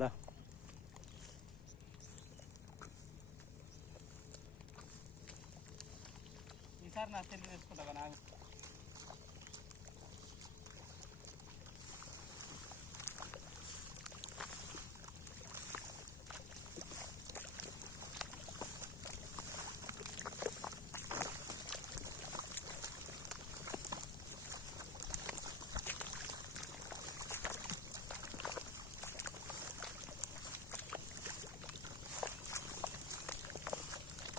దా ఈసారి నా చెల్లి వేసుకుంటావా నాకు చూడు హాయ్ ఫ్రెండ్స్ నాకు కూడా పంపు అని రాను ఒకటే కొంచెం అమ్మా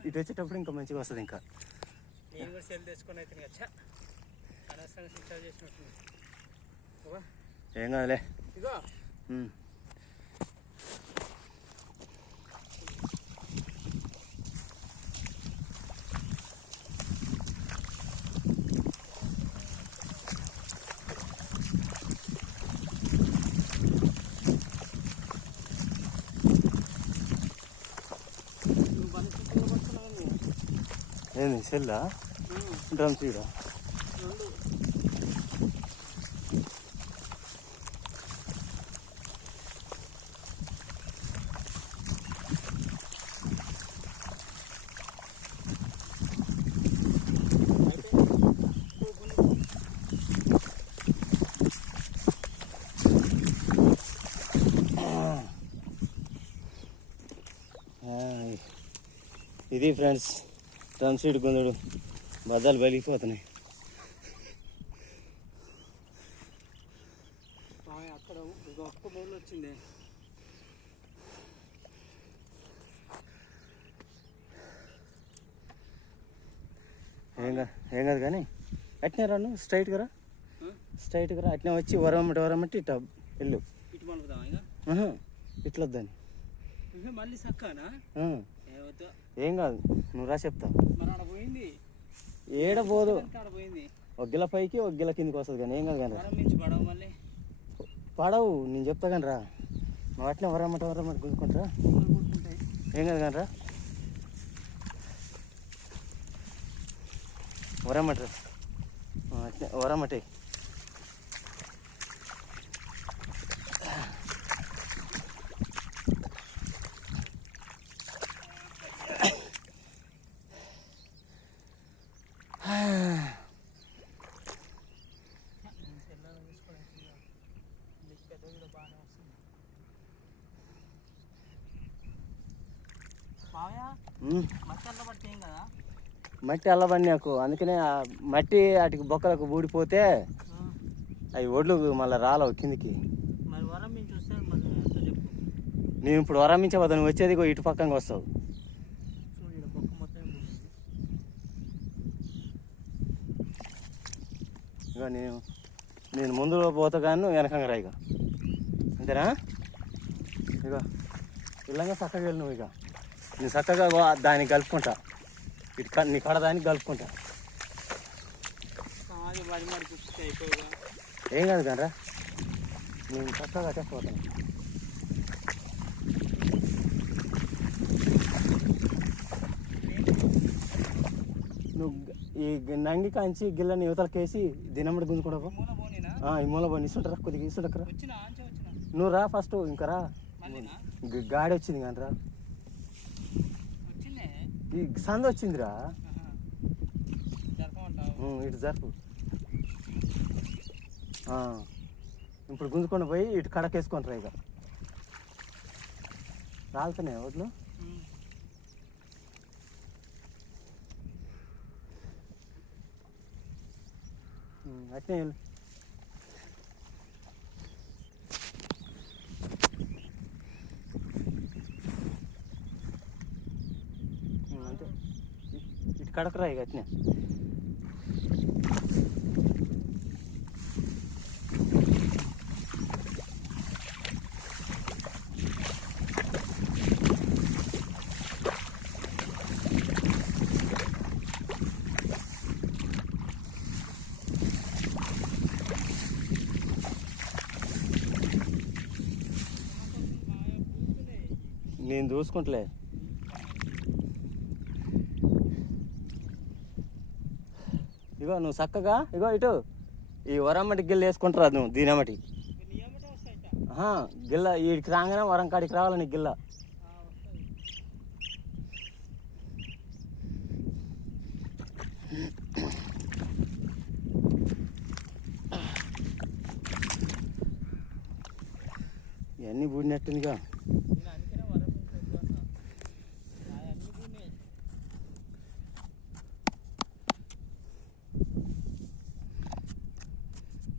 ఇటు వచ్చేటప్పుడు ఇంకా మంచిగా వస్తుంది ఇంకా. నేను కూడా సెల్ తెచ్చుకొని అయితే ఇంకా అనవసరంగా శిక్ష చేసినట్టుంది. ఓవా, ఏం కాదులే. ఇగో ఉమ్. నువ్వు పని చుట్టూ పడుతున్నావు నువ్వు ఏంది సెల్లా? డ్రమ్ సీడా? ఇది ఫ్రెండ్స్ డ్రమ్ సీడ్ గుందుడు బద్దలు బలిగిపోతున్నాయి. మామయ్య అక్కడ ఒక ఒక్క బౌల్ వచ్చింది. ఏం కాదు ఏం కాదు కానీ అట్నే రాను స్ట్రైట్గా రా. స్ట్రైట్గా రా అట్నే వచ్చి వరమటి వరమట్టి ఇట్లా వెళ్ళు. ఇట్లా వద్దని మళ్ళీ సక్కానా? ఏం కాదు నువ్వు రా చెప్తా. ఏడ పోదు. ఆడ పోయింది. ఒక గిల పైకి ఒక గిల కిందికి వస్తుంది కానీ ఏం కాదు కానీ పడవ నేను చెప్తా కానీ రా. నువ్వు వరమటి గుంజుకుంటారా కుక్కలు కొట్టుకుంటాయి ఏం కాదు కానీ రా. వరమట అట్నే వరమటే బాగానే వస్తుంది మట్టి అల్లబడి నాకు. అందుకనే ఆ మట్టి వాటికి బొక్కలకు ఊడిపోతే అవి ఒడ్లు మళ్ళీ రాలవు కిందికి. నేను ఇప్పుడు వరమించబోదు నువ్వు వచ్చేది ఇటు పక్కన వస్తావు. ఇక నేను నేను ముందు పోతా కానీ నువ్వు వెనకంగా రా ఇక అంతేనా ఇక ఇలాగా చక్కగా వెళ్ళి నువ్వు ఇక నేను చక్కగా దానికి కలుపుకుంటా. ఇటు నీ కడ దానికి కలుపుకుంటా. ఏం కాదు కానీ రా నేను చక్కగా చెప్పబోతాను నువ్వు ఈ నంగి కాంచి గిల్లని యువతలకేసి దినమ్మడి ఆ, ఈ మూల పోయి ఇస్తుంటారా కొద్దిగా ఇస్తుంటరా నువ్వు రా ఫస్ట్ ఇంకా రా. గాడి వచ్చింది కానీ రా. ఈ సంద వచ్చిందిరా. ఇటు జరుపు. ఇప్పుడు గుంజుకొని పోయి ఇటు కడకేసుకొని రా ఇక. రాలుతున్నాయి వడ్లు? అట్నే కడకరా ఇక అట్నే నేను చూసుకుంటలే. ఇగో నువ్వు చక్కగా ఇగో ఇటు. ఈ వరమ్మటి గిల్ల వేసుకుంటారా నువ్వు దీనమ్మటి గిల్ల వీడికి రాగానే వరం కాడికి రావాలి నీకు గిల్ల? ఇవన్నీ బూడినట్టుందిగా నేను అందుకనే వరం ఇంకొద్దు అన్నా అన్నీ ఉన్నాయి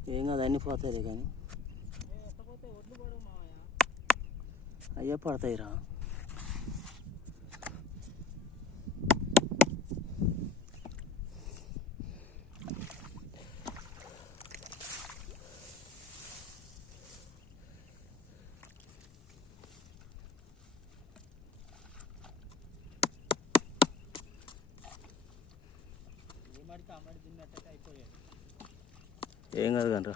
ఏం కాదు అన్నీ పోతాయి కానీ. అయ్యే పడతాయిరా. ఏ అమ్మడి ఆ అయిపోయాడు ఏం కాదు కానీ రా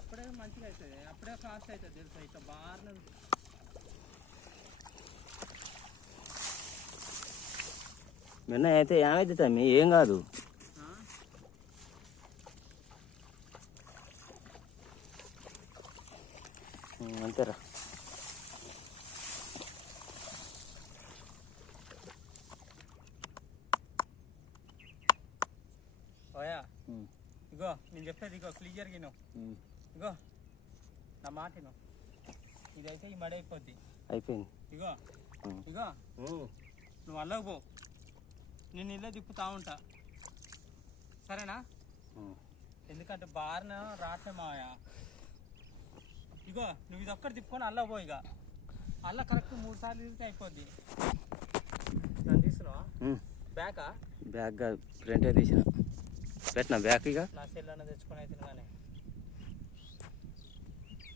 అప్పుడే మంచిగా అవుతుంది అప్పుడే ఫాస్ట్ అవుతుంది తెలుసా ఇట్లా బాగా నిన్న అయితే ఏమైతే తమ్మి? ఏం కాదు. అంతేరా. ఇగో నేను చెప్పేది ఇగో క్లియర్గా ఉం, ఇగో నా మాట విను ఇదైతే ఈ మడి అయిపోద్ది. అయిపోయింది. ఇగో. ఇగో నువ్వు అల్లకు పో. నేను ఇల్లే తిప్పుతా ఉంటా. సరేనా. ఎందుకంటే బారిన రాట్లే మాయా ఇగో నువ్వు ఇది ఒక్కటి తిప్పుకొని అల్ల పో ఇక అల్ల కరెక్ట్ మూడు సార్లు తిరిగితే అయిపోద్ది. నన్ను తీసుకున్నావా. బ్యాకా బ్యాగ్? ప్రింటే తీసిన. పెట్టిన బ్యాగ్ ఇక? నా సెల్ అన్న తెచ్చుకొని అయితే కానీ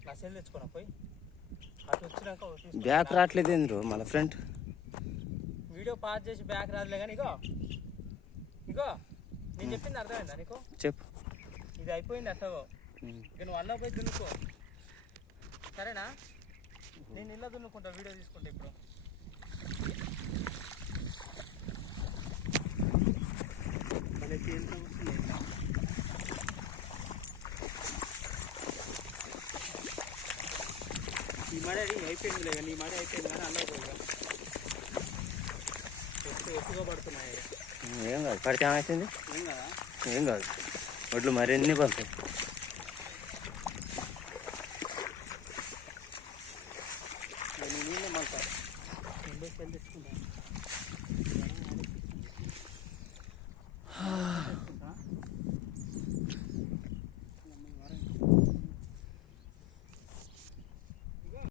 నా సెల్ తెచ్చుకోనా పోయి? అటు వచ్చినాక. బ్యాగ్ రావట్లేదు ఏంద్రు మళ్ళీ ఫ్రంట్? వీడియో పాస్ చేసి బ్యాక్ రాదులే కానీ ఇగో. ఇగో నేను చెప్పింది అర్థమైందా నీకు? చెప్పు. ఇది అయిపోయింది ఉం. ఇక నువ్వు అల్ల పోయి దున్నుకో. సరేనా? నేను ఇల్ల దున్నుకుంటా వీడియో తీసుకుంటా ఇప్పుడు మనకి ఎంత వస్తుంది ఇంకా? ఈ మడి అయిపోయింది లేదు నీ మడి అయిపోయింది కానీ పోయి ఎక్కువ ఎక్కువగా పడుతున్నాయి ఏం కాదు పడితే ఏమవుతుంది ఏం కదా? ఏం కాదు. వడ్లు మరిన్ని పడతాయి నీళ్ళే సెల్ తెచ్చుకుంటాను